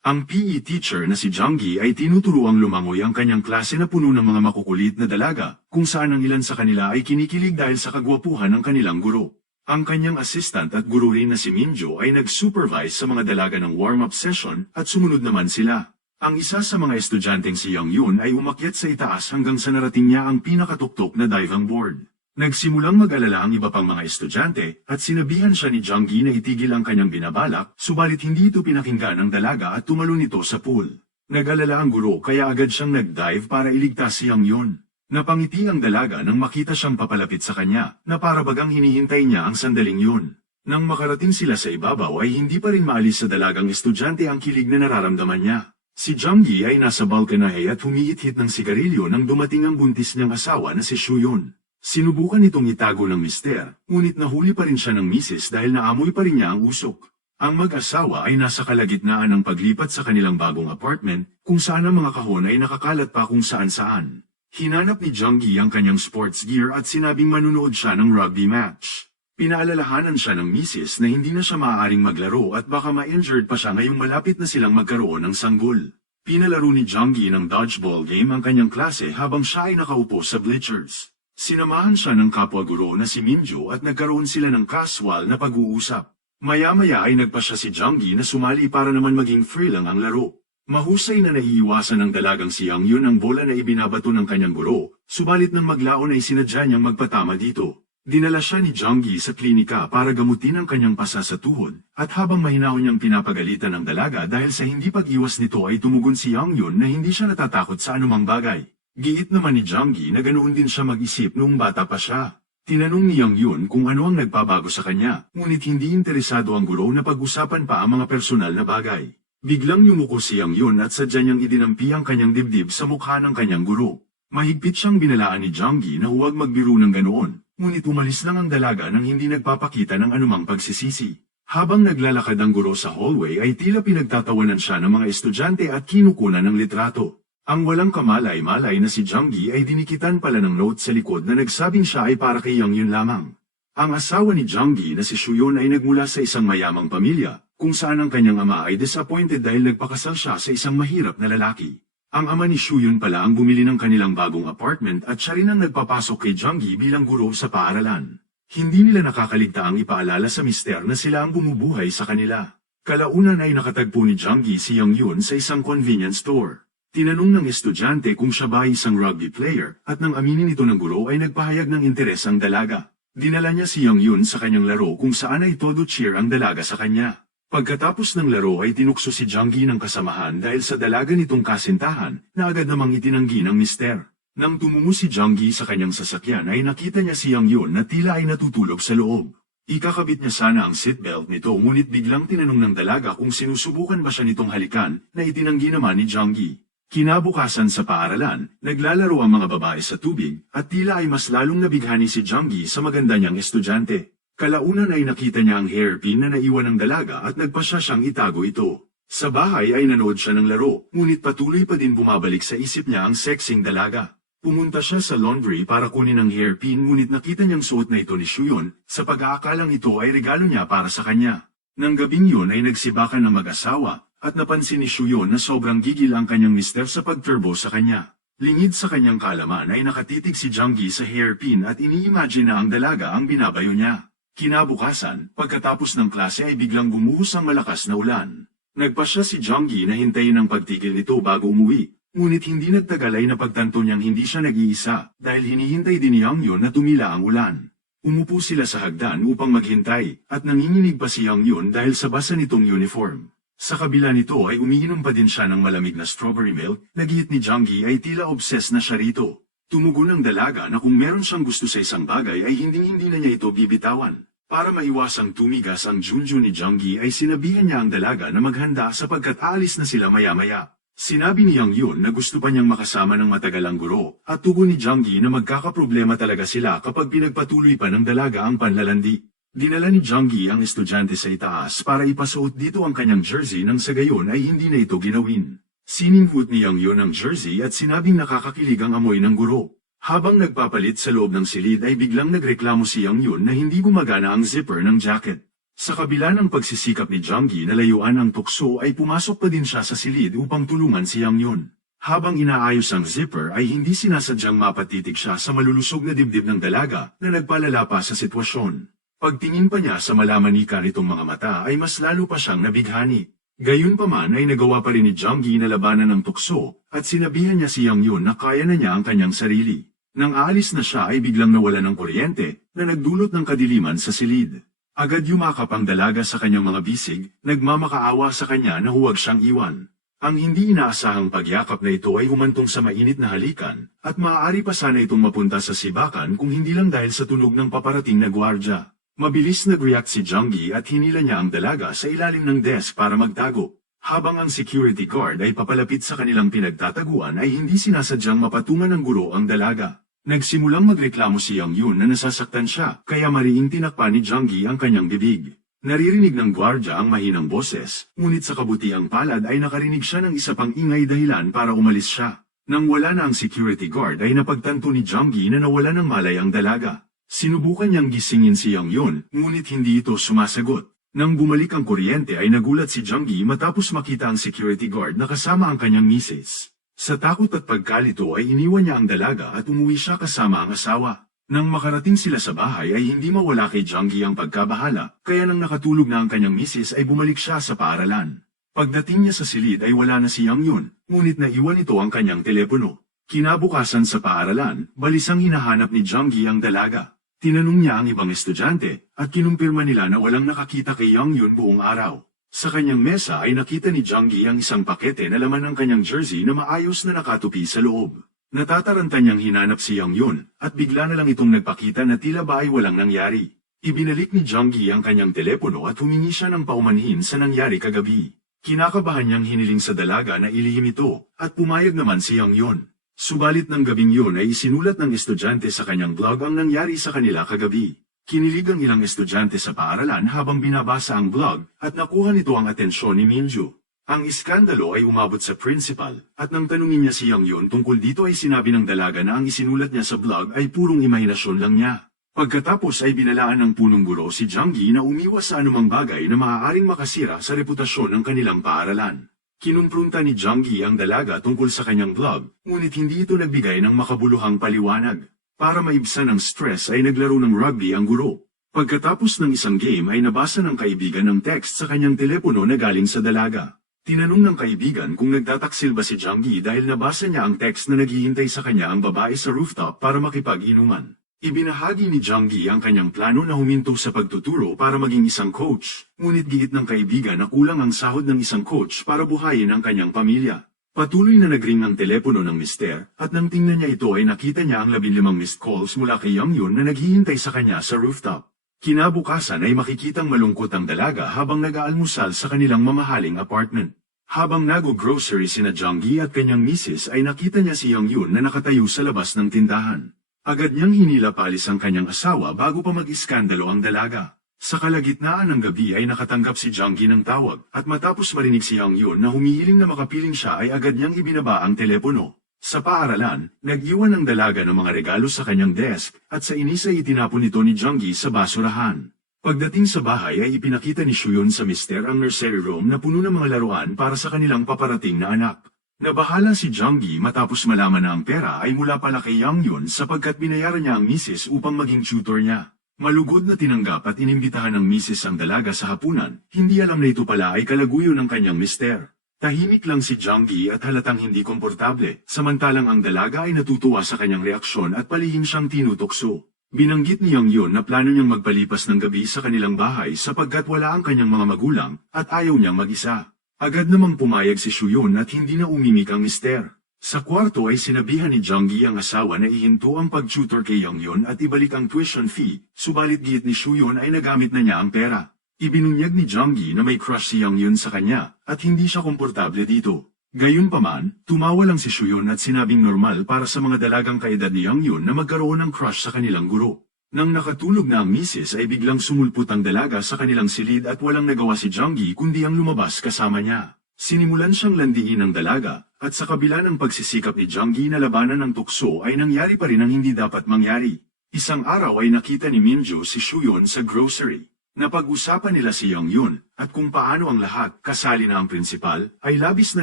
Ang PE teacher na si Junggi ay tinuturuang lumangoy ang kanyang klase na puno ng mga makukulit na dalaga, kung saan ang ilan sa kanila ay kinikilig dahil sa kagwapuhan ng kanilang guro. Ang kanyang assistant at guro rin na si Minjo ay nag-supervise sa mga dalaga ng warm-up session at sumunod naman sila. Ang isa sa mga estudyanteng si Young Yun ay umakyat sa itaas hanggang sa narating niya ang pinakatuktok na diving board. Nagsimulang mag-alala ang iba pang mga estudyante at sinabihan siya ni Junggi na itigil ang kanyang binabalak, subalit hindi ito pinakinggan ng dalaga at tumalon ito sa pool. Nag-alala ang guro kaya agad siyang nag-dive para iligtas si Young Yun. Napangiti ang dalaga nang makita siyang papalapit sa kanya, na para bagang hinihintay niya ang sandaling yun. Nang makarating sila sa ibabaw ay hindi pa rin maalis sa dalagang estudyante ang kilig na nararamdaman niya. Si Junggi ay nasa balkonahe at humihit-hit ng sigarilyo nang dumating ang buntis niyang asawa na si Shuyun. Sinubukan itong itago ng mister, ngunit nahuli pa rin siya ng misis dahil naamoy pa rin niya ang usok. Ang mag-asawa ay nasa kalagitnaan ng paglipat sa kanilang bagong apartment, kung saan ang mga kahon ay nakakalat pa kung saan-saan. Hinanap ni Junggi ang kanyang sports gear at sinabing manunood siya ng rugby match. Pinaalalahanan siya ng misis na hindi na siya maaaring maglaro at baka ma-injured pa siya ngayong malapit na silang magkaroon ng sanggol. Pinalaro ni Junggi ng dodgeball game ang kanyang klase habang siya ay nakaupo sa bleachers. Sinamahan siya ng kapwa-guro na si Minjo at nagkaroon sila ng casual na pag-uusap. Maya-maya ay nagpa siya si Junggi na sumali para naman maging free lang ang laro. Mahusay na naiiwasan ng dalagang si Young Yun ang bola na ibinabato ng kanyang guro, subalit nang maglaon ay sinadya niyang magpatama dito. Dinala siya ni Junggi sa klinika para gamutin ang kanyang pasa sa tuhod, at habang mahinahon niyang pinapagalitan ng dalaga dahil sa hindi pag-iwas nito ay tumugon si Young Yun na hindi siya natatakot sa anumang bagay. Giit naman ni Junggi na ganoon din siya mag-isip noong bata pa siya. Tinanong ni Young Yun kung ano ang nagpabago sa kanya, ngunit hindi interesado ang guro na pag-usapan pa ang mga personal na bagay. Biglang yumuko si Young Yun at sadya niyang idinampi ang kanyang dibdib sa mukha ng kanyang guro. Mahigpit siyang binalaan ni Junggi na huwag magbiro ng ganoon, ngunit umalis lang ang dalaga nang hindi nagpapakita ng anumang pagsisisi. Habang naglalakad ang guro sa hallway ay tila pinagtatawanan siya ng mga estudyante at kinukunan ng litrato. Ang walang kamalay-malay na si Junggi ay dinikitan pala ng note sa likod na nagsabing siya ay para kay Young Yun lamang. Ang asawa ni Junggi na si Shuyun ay nagmula sa isang mayamang pamilya, kung saan ang kanyang ama ay disappointed dahil nagpakasal siya sa isang mahirap na lalaki. Ang ama ni Shuyun pala ang bumili ng kanilang bagong apartment at siya rin ang nagpapasok kay Junggi bilang guro sa paaralan. Hindi nila nakakaligtaang ipaalala sa mister na sila ang bumubuhay sa kanila. Kalaunan ay nakatagpo ni Junggi si Young Yun sa isang convenience store. Tinanong ng estudyante kung siya ba ay isang rugby player at nang aminin ito ng guro ay nagpahayag ng interes ang dalaga. Dinala niya si Young Yun sa kanyang laro kung saan ay todo cheer ang dalaga sa kanya. Pagkatapos ng laro ay tinukso si Junggi ng kasamahan dahil sa dalaga nitong kasintahan na agad namang itinanggi ng mister. Nang tumungo si Junggi sa kanyang sasakyan ay nakita niya si Young Yun na tila ay natutulog sa loob. Ikakabit niya sana ang seatbelt nito ngunit biglang tinanong ng dalaga kung sinusubukan ba siya nitong halikan na itinanggi naman ni Junggi. Kinabukasan sa paaralan, naglalaro ang mga babae sa tubig, at tila ay mas lalong nabighani si Junggi sa maganda niyang estudyante. Kalaunan ay nakita niya ang hairpin na naiwan ng dalaga at nagpasya siyang itago ito. Sa bahay ay nanood siya ng laro, ngunit patuloy pa din bumabalik sa isip niya ang sexing dalaga. Pumunta siya sa laundry para kunin ang hairpin ngunit nakita niyang suot na ito ni Shuyun, sa pag-aakalang ito ay regalo niya para sa kanya. Nang gabing yun ay nagsibakan ng mag-asawa, at napansin ni Shuyun na sobrang gigil ang kanyang mister sa pagturbo sa kanya. Lingid sa kanyang kaalaman ay nakatitig si Junggi sa hairpin at ini-imagine na ang dalaga ang binabayo niya. Kinabukasan, pagkatapos ng klase ay biglang bumuhos ang malakas na ulan. Nagpasya si Junggi na hintayin ang pagtigil nito bago umuwi, ngunit hindi nagtagal ay napagtanto niyang hindi siya nag-iisa dahil hinihintay din ni Young Yun na tumila ang ulan. Umupo sila sa hagdan upang maghintay at nanginginig pa si Young Yun dahil sa basa nitong uniform. Sa kabila nito ay umiinom pa din siya ng malamig na strawberry milk, nagihit ni Junggi ay tila obsessed na siya rito. Tumugon ang dalaga na kung meron siyang gusto sa isang bagay ay hinding-hindi na niya ito bibitawan. Para maiwasang tumigas ang junjun ni Junggi ay sinabihan niya ang dalaga na maghanda sapagkat aalis na sila maya-maya. Sinabi ni Young Yun na gusto pa niyang makasama ng matagal ang guro, at tugon ni Junggi na magkakaproblema talaga sila kapag pinagpatuloy pa ng dalaga ang panlalandi. Dinala ni Junggi ang estudyante sa itaas para ipasuot dito ang kanyang jersey nang sa gayon ay hindi na ito ginawin. Sininghut ni Young Yun ang jersey at sinabing nakakakilig ang amoy ng guro. Habang nagpapalit sa loob ng silid ay biglang nagreklamo si Young Yun na hindi gumagana ang zipper ng jacket. Sa kabila ng pagsisikap ni Jonggi na layuan ang tukso ay pumasok pa din siya sa silid upang tulungan si Yang Yun. Habang inaayos ang zipper ay hindi sinasadyang mapatitig siya sa malulusog na dibdib ng dalaga na nagpalala pa sa sitwasyon. Pagtingin pa niya sa malamanika nitong mga mata ay mas lalo pa siyang nabighani. Gayunpaman ay nagawa pa rin ni Jonggi na labanan ng tukso at sinabihan niya si Yang Yun na kaya na niya ang kanyang sarili. Nang aalis na siya ay biglang nawala ng kuryente na nagdulot ng kadiliman sa silid. Agad yumakap ang dalaga sa kanyang mga bisig, nagmamakaawa sa kanya na huwag siyang iwan. Ang hindi inaasahang pagyakap na ito ay humantong sa mainit na halikan, at maaari pa sana itong mapunta sa sibakan kung hindi lang dahil sa tunog ng paparating na gwardya. Mabilis nag-react si Jonggi at hinila niya ang dalaga sa ilalim ng desk para magtago. Habang ang security guard ay papalapit sa kanilang pinagtataguan ay hindi sinasadyang mapatungan ng guro ang dalaga. Nagsimulang magreklamo si Yang Yun na nasasaktan siya, kaya mariing tinakpan ni Jonggi ang kanyang bibig. Naririnig ng gwardya ang mahinang boses, ngunit sa kabutiang palad ay nakarinig siya ng isa pang ingay dahilan para umalis siya. Nang wala na ang security guard ay napagtanto ni Jonggi na nawala ng malay ang dalaga. Sinubukan niyang gisingin si Yang Yun, ngunit hindi ito sumasagot. Nang bumalik ang kuryente ay nagulat si Jonggi matapos makita ang security guard na kasama ang kanyang misis. Sa takot at pagkalito ay iniwan niya ang dalaga at umuwi siya kasama ang asawa. Nang makarating sila sa bahay ay hindi mawala kay Jonggi ang pagkabahala, kaya nang nakatulog na ang kanyang misis ay bumalik siya sa paaralan. Pagdating niya sa silid ay wala na si Yang Yun, ngunit naiwan ito ang kanyang telepono. Kinabukasan sa paaralan, balisang hinahanap ni Jonggi ang dalaga. Tinanong niya ang ibang estudyante, at kinumpirma nila na walang nakakita kay Yang Yun buong araw. Sa kanyang mesa ay nakita ni Jonggi ang isang pakete na laman ng kanyang jersey na maayos na nakatupi sa loob. Natataranta niyang hinanap si Yang Yun, at bigla na lang itong nagpakita na tila ba ay walang nangyari. Ibinalik ni Jonggi ang kanyang telepono at humingi siya ng paumanhin sa nangyari kagabi. Kinakabahan niyang hiniling sa dalaga na ilihim ito, at pumayag naman si Yang Yun. Subalit ng gabing yun ay isinulat ng estudyante sa kanyang blog ang nangyari sa kanila kagabi. Kinilig ang ilang estudyante sa paaralan habang binabasa ang blog, at nakuha nito ang atensyon ni Minju. Ang iskandalo ay umabot sa principal, at nang tanungin niya si Yang Yun tungkol dito ay sinabi ng dalaga na ang isinulat niya sa blog ay purong imahinasyon lang niya. Pagkatapos ay binalaan ng punong guro si Jonggi na umiwas sa anumang bagay na maaaring makasira sa reputasyon ng kanilang paaralan. Kinumprunta ni Jonggi ang dalaga tungkol sa kanyang blog, ngunit hindi ito nagbigay ng makabuluhang paliwanag. Para maibsan ang stress ay naglaro ng rugby ang guro. Pagkatapos ng isang game ay nabasa ng kaibigan ng text sa kanyang telepono na galing sa dalaga. Tinanong ng kaibigan kung nagtataksil ba si Jonggi dahil nabasa niya ang text na naghihintay sa kanya ang babae sa rooftop para makipag-inuman. Ibinahagi ni Jonggi ang kanyang plano na huminto sa pagtuturo para maging isang coach, ngunit giit ng kaibigan na kulang ang sahod ng isang coach para buhayin ang kanyang pamilya. Patuloy na nagring ang telepono ng mister, at nang tingnan niya ito ay nakita niya ang 15 missed calls mula kay Yang Yun na naghihintay sa kanya sa rooftop. Kinabukasan ay makikitang malungkot ang dalaga habang nag-aalmusal sa kanilang mamahaling apartment. Habang nag-grocery sina Jonggi at kanyang misis ay nakita niya si Yang Yun na nakatayo sa labas ng tindahan. Agad niyang hinila palis ang kanyang asawa bago pa mag-iskandalo ang dalaga. Sa kalagitnaan ng gabi ay nakatanggap si Jonggi ng tawag, at matapos marinig si Yang Yun na humihiling na makapiling siya ay agad niyang ibinaba ang telepono. Sa paaralan, nag-iwan ang dalaga ng mga regalo sa kanyang desk, at sa inis ay itinapon ito ni Jonggi sa basurahan. Pagdating sa bahay ay ipinakita ni Shuyun sa mister ang nursery room na puno ng mga laruan para sa kanilang paparating na anak. Nabahala si Jonggi matapos malaman na ang pera ay mula pala kay Yang Yun sapagkat binayaran niya ang misis upang maging tutor niya. Malugod na tinanggap at inimbitahan ng misis ang dalaga sa hapunan, hindi alam na ito pala ay kalaguyo ng kanyang mister. Tahimik lang si Jonggi at halatang hindi komportable, samantalang ang dalaga ay natutuwa sa kanyang reaksyon at palihim siyang tinutokso. Binanggit ni Yang Yun na plano niyang magpalipas ng gabi sa kanilang bahay sapagkat wala ang kanyang mga magulang at ayaw niyang mag-isa. Agad namang pumayag si Shuyun at hindi na umimik ang mister. Sa kwarto ay sinabihan ni Jonggi ang asawa na ihinto ang pag-tutor kay Yang Yun at ibalik ang tuition fee, subalit giit ni Shuyun ay nagamit na niya ang pera. Ibinunyag ni Jonggi na may crush si Yang Yun sa kanya, at hindi siya komportable dito. Gayunpaman, tumawa lang si Shuyun at sinabing normal para sa mga dalagang kaedad ni Yang Yun na magkaroon ng crush sa kanilang guro. Nang nakatulog na ang misis ay biglang sumulpot ang dalaga sa kanilang silid at walang nagawa si Jonggi kundi ang lumabas kasama niya. Sinimulan siyang landiin ng dalaga, at sa kabila ng pagsisikap ni Jonggi na labanan ng tukso ay nangyari pa rin ang hindi dapat mangyari. Isang araw ay nakita ni Minju si Shuyun sa grocery. Napag-usapan nila si Young Yun, at kung paano ang lahat, kasali na ang prinsipal, ay labis na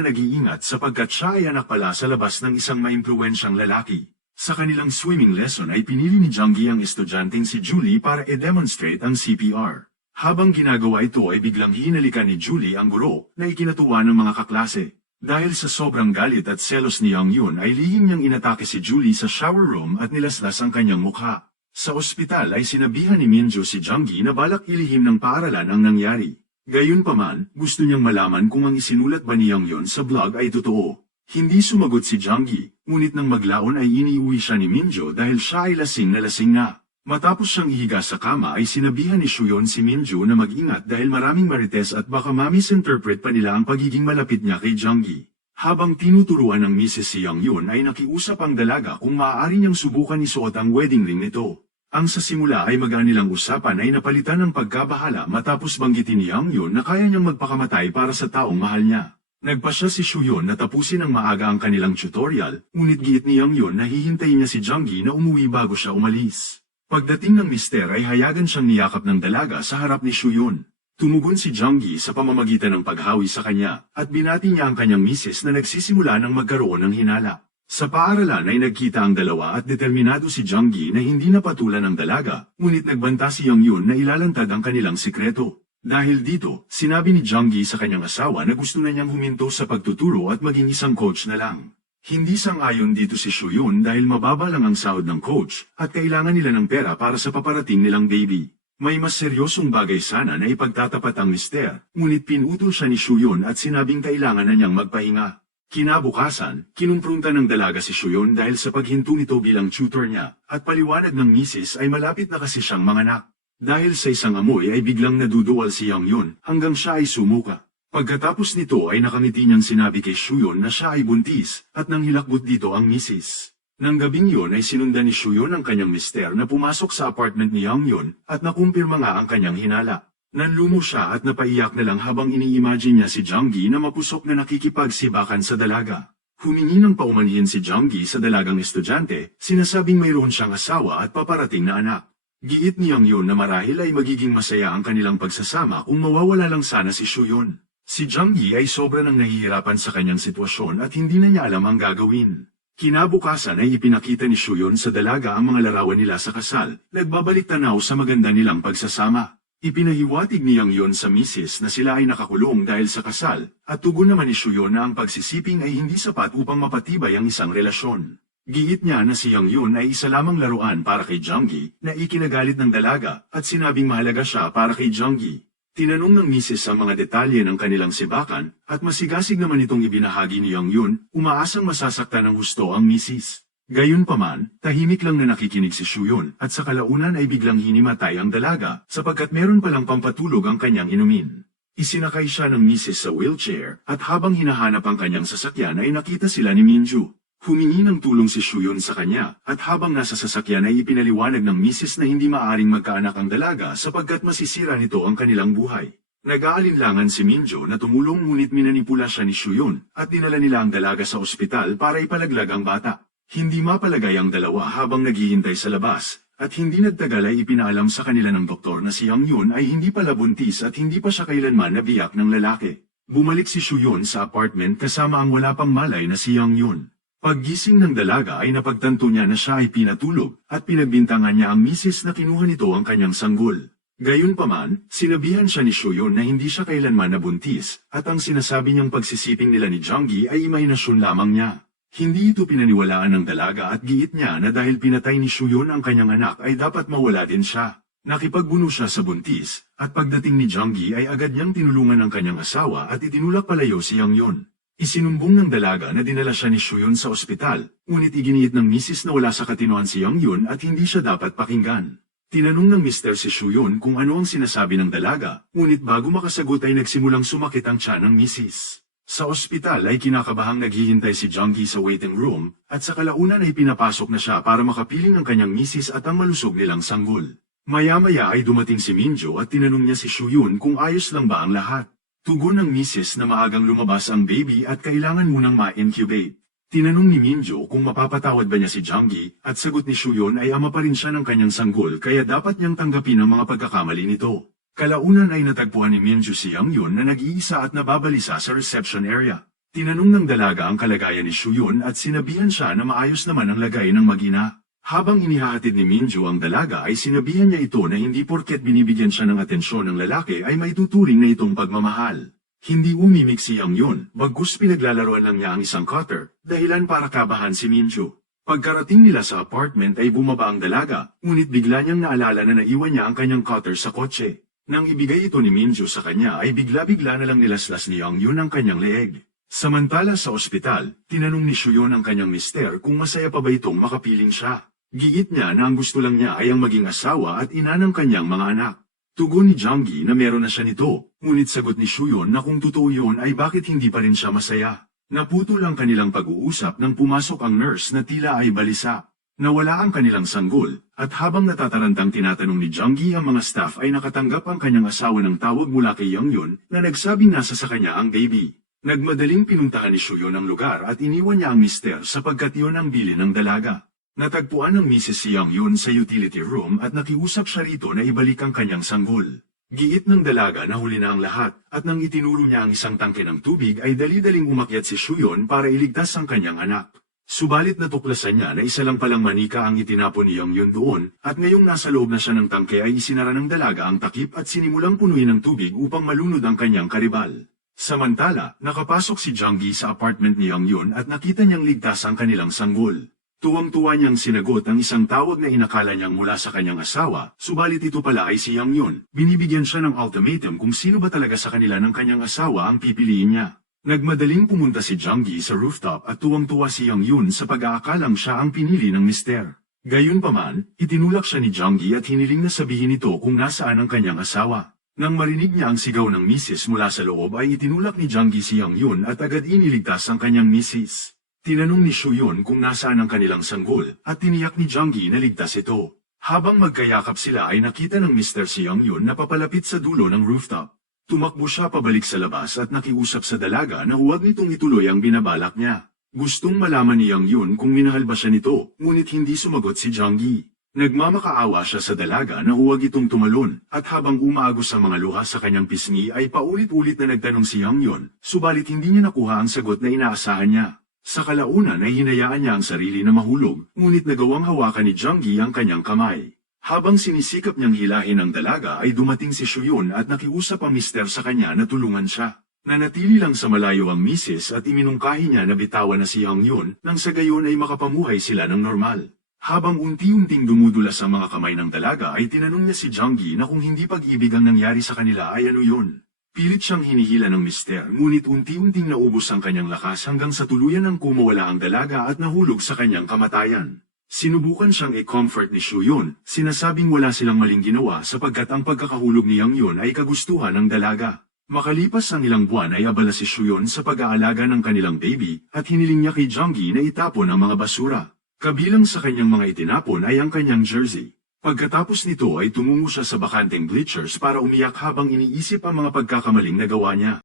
nag-iingat sapagkat siya ay anak pala sa labas ng isang maimpluwensyang lalaki. Sa kanilang swimming lesson ay pinili ni Junggi ang estudyanteng si Julie para i-demonstrate ang CPR. Habang ginagawa ito ay biglang hinalikan ni Julie ang guro na ikinatuwa ng mga kaklase. Dahil sa sobrang galit at selos ni Young Yun ay lihim niyang inatake si Julie sa shower room at nilaslas ang kanyang mukha. Sa ospital ay sinabihan ni Minju si Junggi na balak ilihim ng paaralan ang nangyari. Gayunpaman, gusto niyang malaman kung ang isinulat ba ni Young Yun sa blog ay totoo. Hindi sumagot si Junggi, ngunit nang maglaon ay iniuwi siya ni Minju dahil siya ay lasing na lasing nga. Matapos siyang ihiga sa kama ay sinabihan ni Shuyon si Minju na mag-ingat dahil maraming marites at baka ma-misinterpret pa nila ang pagiging malapit niya kay Junggi. Habang tinuturuan ng Mrs. si Young Yun ay nakiusap ang dalaga kung maaari niyang subukan isuot ang wedding ring nito. Ang sa simula ay magaan nilang usapan ay napalitan ng pagkabahala matapos banggitin ni Young Yun na kaya niyang magpakamatay para sa taong mahal niya. Nagpasya si Shuyon na tapusin ng maaga ang kanilang tutorial, ngunit giit ni Young Yun na hihintayin niya si Junggi na umuwi bago siya umalis. Pagdating ng mister ay hayagan siyang niyakap ng dalaga sa harap ni Shuyon. Tumugon si Junggi sa pamamagitan ng paghawi sa kanya, at binati niya ang kanyang misis na nagsisimula ng magkaroon ng hinala. Sa paaralan ay nagkita ang dalawa at determinado si Junggi na hindi napatulan ng dalaga, ngunit nagbanta si Young Yun na ilalantad ang kanilang sikreto. Dahil dito, sinabi ni Junggi sa kanyang asawa na gusto na niyang huminto sa pagtuturo at maging isang coach na lang. Hindi sang-ayon dito si Shuyon dahil mababa lang ang sahod ng coach at kailangan nila ng pera para sa paparating nilang baby. May mas seryosong bagay sana na ipagtatapat ang mister, ngunit pinutol siya ni Shuyon at sinabing kailangan na niyang magpahinga. Kinabukasan, kinumprunta ng dalaga si Shuyon dahil sa paghinto nito bilang tutor niya, at paliwanag ng misis ay malapit na kasi siyang manganak. Dahil sa isang amoy ay biglang naduduwal si Young Yun hanggang siya ay sumuka. Pagkatapos nito ay nakangiti niyang sinabi kay Shuyon na siya ay buntis at nang hilakbot dito ang misis. Nang gabing yun ay sinundan ni Shuyon ang kanyang mister na pumasok sa apartment ni Young Yun at nakumpirma nga ang kanyang hinala. Nanlumo siya at napaiyak na lang habang ini-imagine niya si Junggi na mapusok na nakikipagsibakan sa dalaga. Humingi ng paumanhin si Junggi sa dalagang estudyante, sinasabing mayroon siyang asawa at paparating na anak. Giit ni Young Yun na marahil ay magiging masaya ang kanilang pagsasama kung mawawala lang sana si Shuyon. Si Junggi ay sobra nang nahihirapan sa kanyang sitwasyon at hindi na niya alam ang gagawin. Kinabukasan ay ipinakita ni Shuyon sa dalaga ang mga larawan nila sa kasal, nagbabalik tanaw sa maganda nilang pagsasama. Ipinahiwatig ni Young Yun sa misis na sila ay nakakulong dahil sa kasal, at tugon naman ni Shuyon na ang pagsisiping ay hindi sapat upang mapatibay ang isang relasyon. Giit niya na si Young Yun ay isa lamang laruan para kay Junggi na ikinagalit ng dalaga at sinabing mahalaga siya para kay Junggi. Tinanong ng misis ang mga detalye ng kanilang sibakan at masigasig naman itong ibinahagi ni Young Yun, umaasang masasaktan ng husto ang misis. Gayunpaman, tahimik lang na nakikinig si Shuyon at sa kalaunan ay biglang hinimatay ang dalaga sapagkat meron palang pampatulog ang kanyang inumin. Isinakay siya ng misis sa wheelchair at habang hinahanap ang kanyang sasakyan ay nakita sila ni Minju. Humingi ng tulong si Shuyon sa kanya at habang nasa sasakyan ay ipinaliwanag ng misis na hindi maaring magkaanak ang dalaga sapagkat masisira nito ang kanilang buhay. Nag-aalinlangan si Minju na tumulong ngunit minanipula siya ni Shuyon at dinala nila ang dalaga sa ospital para ipalaglag ang bata. Hindi mapalagay ang dalawa habang naghihintay sa labas, at hindi nagtagal ay ipinaalam sa kanila ng doktor na si Young Yun ay hindi pala buntis at hindi pa siya kailanman nabiyak ng lalaki. Bumalik si Shuyon sa apartment kasama ang wala pang malay na si Young Yun. Paggising ng dalaga ay napagtanto niya na siya ay pinatulog at pinagbintangan niya ang misis na kinuha nito ang kanyang sanggol. Gayunpaman, sinabihan siya ni Shuyon na hindi siya kailanman nabuntis at ang sinasabi niyang pagsisiping nila ni Junggi ay imahinasyon lamang niya. Hindi ito pinaniwalaan ng dalaga at giit niya na dahil pinatay ni Shuyon ang kanyang anak ay dapat mawala din siya. Nakipagbuno siya sa buntis, at pagdating ni Junggi ay agad niyang tinulungan ang kanyang asawa at itinulak palayo si Young Yun. Isinumbong ng dalaga na dinala siya ni Shuyon sa ospital, ngunit iginiit ng misis na wala sa katinoan si Young Yun at hindi siya dapat pakinggan. Tinanong ng mister si Shuyon kung ano ang sinasabi ng dalaga, ngunit bago makasagot ay nagsimulang sumakit ang tiyan ng misis. Sa ospital ay kinakabahang naghihintay si Junggi sa waiting room, at sa kalaunan ay pinapasok na siya para makapiling ang kanyang misis at ang malusog nilang sanggol. Maya-maya ay dumating si Minju at tinanong niya si Shuyon kung ayos lang ba ang lahat. Tugon ng misis na maagang lumabas ang baby at kailangan munang ma-incubate. Tinanong ni Minju kung mapapatawad ba niya si Junggi, at sagot ni Shuyon ay ama pa rin siya ng kanyang sanggol kaya dapat niyang tanggapin ang mga pagkakamali nito. Kalaunan ay natagpuan ni Minju si Yang Yun na nag-iisa at nababalisa sa reception area. Tinanong ng dalaga ang kalagayan ni Shuyun at sinabihan siya na maayos naman ang lagay ng mag-ina. Habang inihahatid ni Minju ang dalaga ay sinabihan niya ito na hindi porket binibigyan siya ng atensyon ng lalaki ay maituturing na itong pagmamahal. Hindi umimik si Yang Yun, bagkus pinaglalaroan lang niya ang isang cutter, dahilan para kabahan si Minju. Pagkarating nila sa apartment ay bumaba ang dalaga, ngunit bigla niyang naalala na naiwan niya ang kanyang cutter sa kotse. Nang ibigay ito ni Minju sa kanya ay bigla-bigla na lang nilaslas ni Yang Yun ang kanyang leeg. Samantala sa ospital, tinanong ni Shuyun ang kanyang mister kung masaya pa ba itong makapiling siya. Giit niya na ang gusto lang niya ay ang maging asawa at ina ng kanyang mga anak. Tugon ni Jonggi na meron na siya nito, ngunit sagot ni Shuyun na kung totoo yun ay bakit hindi pa rin siya masaya. Naputol ang kanilang pag-uusap nang pumasok ang nurse na tila ay balisa. Nawala ang kanilang sanggol, at habang natatarantang tinatanong ni Jonggi ang mga staff ay nakatanggap ang kanyang asawa ng tawag mula kay Yang Yun na nagsabing nasa sa kanya ang baby. Nagmadaling pinuntahan ni Shuyun ang lugar at iniwan niya ang mister sapagkat yun ang bilin ng dalaga. Natagpuan ng Mrs. si Yang Yun sa utility room at nakiusap siya rito na ibalik ang kanyang sanggol. Giit ng dalaga na huli na ang lahat at nang itinuro niya ang isang tangke ng tubig ay dali-daling umakyat si Shuyun para iligtas ang kanyang anak. Subalit natuklasan niya na isa lang palang manika ang itinapon ni Yang Yun doon at ngayong nasa loob na siya ng tangke ay isinara ng dalaga ang takip at sinimulang punuin ng tubig upang malunod ang kanyang karibal. Samantala, nakapasok si Jonggi sa apartment ni Yang Yun at nakita niyang ligtas ang kanilang sanggol. Tuwang-tuwa niyang sinagot ang isang tawag na inakala niyang mula sa kanyang asawa, subalit ito pala ay si Yang Yun. Binibigyan siya ng ultimatum kung sino ba talaga sa kanila ng kanyang asawa ang pipiliin niya. Nagmadaling pumunta si Jonggi sa rooftop at tuwang-tuwa si Yang Yun sa pag-aakalang siya ang pinili ng mister. Gayunpaman, itinulak siya ni Jonggi at hiniling na sabihin ito kung nasaan ang kanyang asawa. Nang marinig niya ang sigaw ng misis mula sa loob ay itinulak ni Jonggi si Yang Yun at agad iniligtas ang kanyang misis. Tinanong ni Shuyun kung nasaan ang kanilang sanggol at tiniyak ni Jonggi na ligtas ito. Habang magkayakap sila ay nakita ng Mr. si Yang Yun na papalapit sa dulo ng rooftop. Tumakbo siya pabalik sa labas at nakiusap sa dalaga na huwag nitong ituloy ang binabalak niya. Gustong malaman ni Yang Yun kung minahal ba siya nito, ngunit hindi sumagot si Jonggi. Nagmamakaawa siya sa dalaga na huwag itong tumalon, at habang umaagos ang mga luha sa kanyang pisngi ay paulit-ulit na nagtanong si Yang Yun, subalit hindi niya nakuha ang sagot na inaasahan niya. Sa kalaunan ay hinayaan niya ang sarili na mahulog, ngunit nagawang hawakan ni Jonggi ang kanyang kamay. Habang sinisikap niyang hilahin ang dalaga ay dumating si Shuyun at nakiusap ang mister sa kanya na tulungan siya. Nanatili lang sa malayo ang misis at iminungkahi niya na bitawan na si Yang Yun nang sa gayon ay makapamuhay sila ng normal. Habang unti-unting dumudulas ang mga kamay ng dalaga ay tinanong niya si Jonggi na kung hindi pag-ibig ang nangyari sa kanila ay ano yun. Pilit siyang hinihila ng mister ngunit unti-unting naubos ang kanyang lakas hanggang sa tuluyan ng kumawala ang dalaga at nahulog sa kanyang kamatayan. Sinubukan siyang i-comfort ni Shuyun, sinasabing wala silang maling ginawa sapagkat ang pagkakahulog ni Yang Yun ay kagustuhan ng dalaga. Makalipas ang ilang buwan ay abala si Shuyun sa pag-aalaga ng kanilang baby at hiniling niya kay Jonggi na itapon ang mga basura. Kabilang sa kanyang mga itinapon ay ang kanyang jersey. Pagkatapos nito ay tumungo siya sa bakanteng bleachers para umiyak habang iniisip ang mga pagkakamaling nagawa niya.